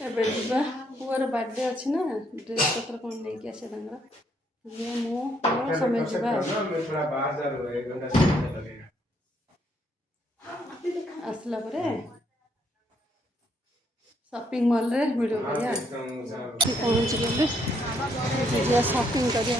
ଏବେ ଯିବା ପୁଅର ବାର୍ଥडେ ଅଛି ନା ड्रेस पत्र कौन लेके आसे ये मो पुओ समय ଯିବା आसला परे शॉपिंग मॉल रे वीडियो करिया पहुंच गले शॉपिंग करिया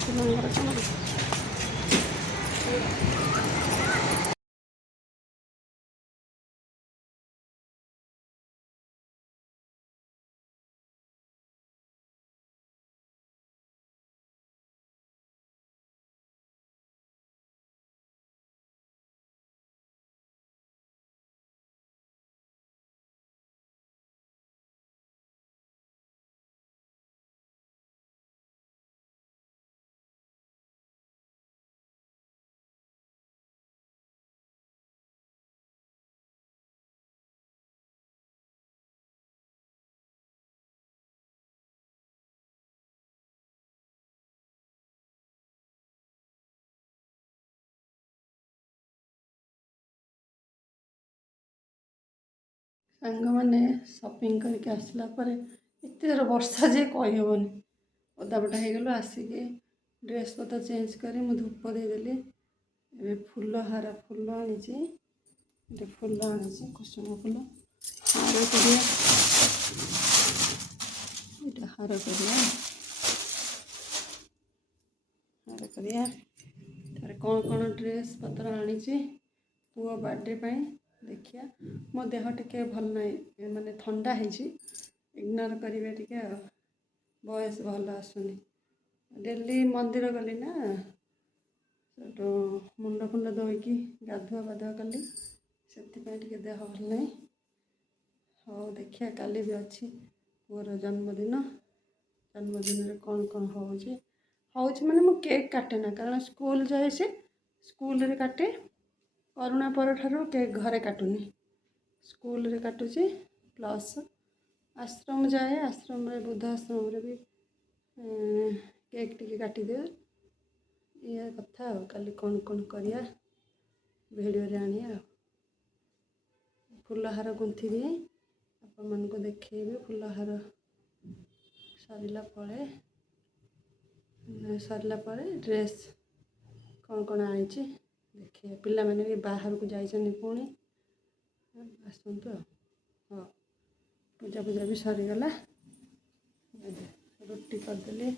सांग मैंने शॉपिंग करके आसला पर एत वर्षा जे कहीहबनी ओदापटा हो आसिक ड्रेस पत्र चेंज कर धूप देदेली ए फूल हार फूल आनी फूल आनी कुसुम फूल हार कर हार कर कौन कौन ड्रेस पत्र आनी पुओ बर्थडे देखिया मो देह टिके भल ना माने ठंडा है इग्नोर करेंगे टिके बयस भल आसुनी डेली मंदिर गली ना तो मुंड फुंड धोईकी गाधुआ पाधुआ कली से देह भल ना हाँ देखिया काली भी अच्छी पुअर जन्मदिन जन्मदिन कौन कौन हो माने मु केक काटे ना कारण स्कूल जाए से स्कूल रे काटे करुणा पर ठारू केक घरे काटुनी स्कूल रे काटुची प्लस आश्रम जाए आश्रम रे बुद्ध आश्रम रे भी केक टिके काटी दे ये कथा काली कौन कौन करिया वीडियो रे आनिया फूल हार गुंथी आपण मन को देखेबी फूल हार सरला परे ड्रेस कौन कौन आनी देखिए पिला मैंने भी बाहर को जाइछन पुणी आसतु हाँ पूजा पूजा भी सरीगला रुटी करदेली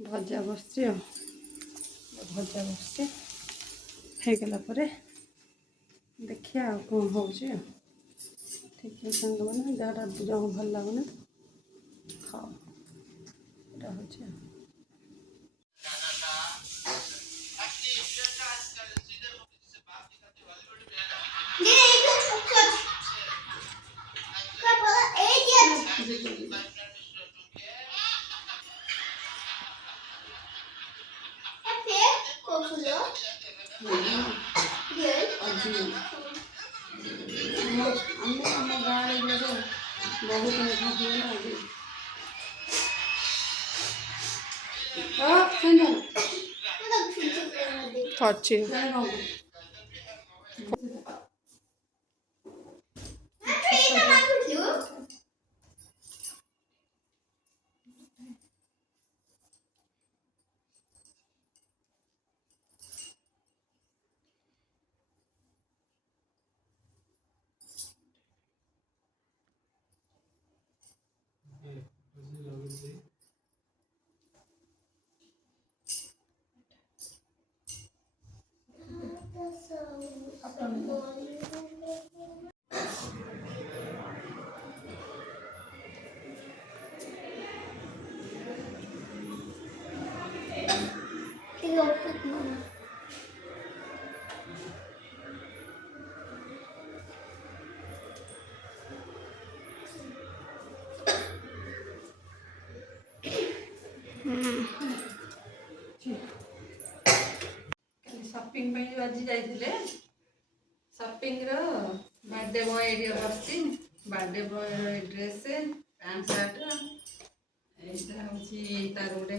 भजा बस भजा बस होगला देखिया कौन हो ठीक है सांग मैंने जहाँ जहाँ भल लगुन हाँ यहाँ हूँ अच्छी शॉपिंग आज जाइए शॉपिंग रो बर्थडे बॉय बस birthday boy dress pant shirt यहाँ हूँ तार गोटे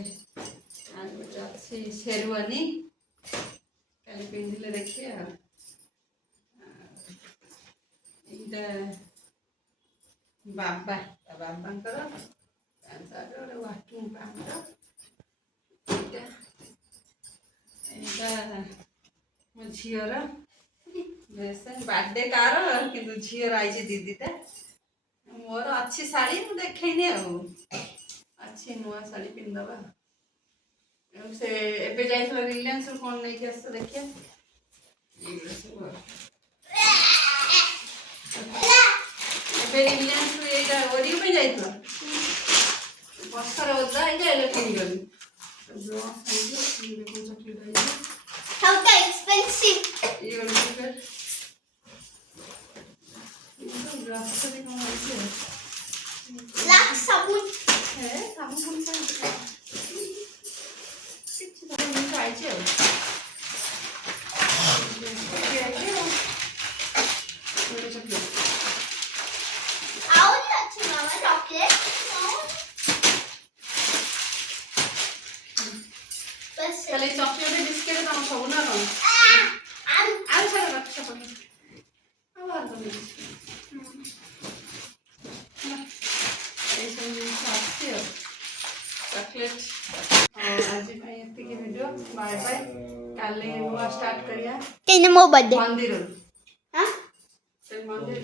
अच्छी शेरवानी कल पिंधे देखिए बाबा बाबांकर पैंट सार्ट गोटे वाकिंग पैंट यहाँ मो झीर ड्रेस बर्थडे कार कि झीर आई दीदीटा मोर अच्छी शाढ़ी मुझे देखनी अच्छी नुआ शाढ़ी पिंधवा से एबे जाइथलो रिलायंस रो कोन नहीं आस देखिए एबे रिलायंस रो एटा ओरियो पे जाइथलो बस्तर ओदा आई जाइले किन गली जो साइज ये को chocolate I How the expensive? ये वाली फिर ये तो रास्ते में कौन आई है Like sabun. है साबुन कौन सा कुछ तो नहीं आई है ये आई है मेरे chocolate How the mama chocolate? Bas. खाली चॉकलेट बिस्किट कौन सब ना कौन I'm आलू सारा रखा पड़े अब आ तो नहीं ये सब जिनिस आछे चॉकलेट और आज भाई एति के वीडियो बाय बाय काले हुआ स्टार्ट करिया in the birthday. मंदिर Huh? से मंदिर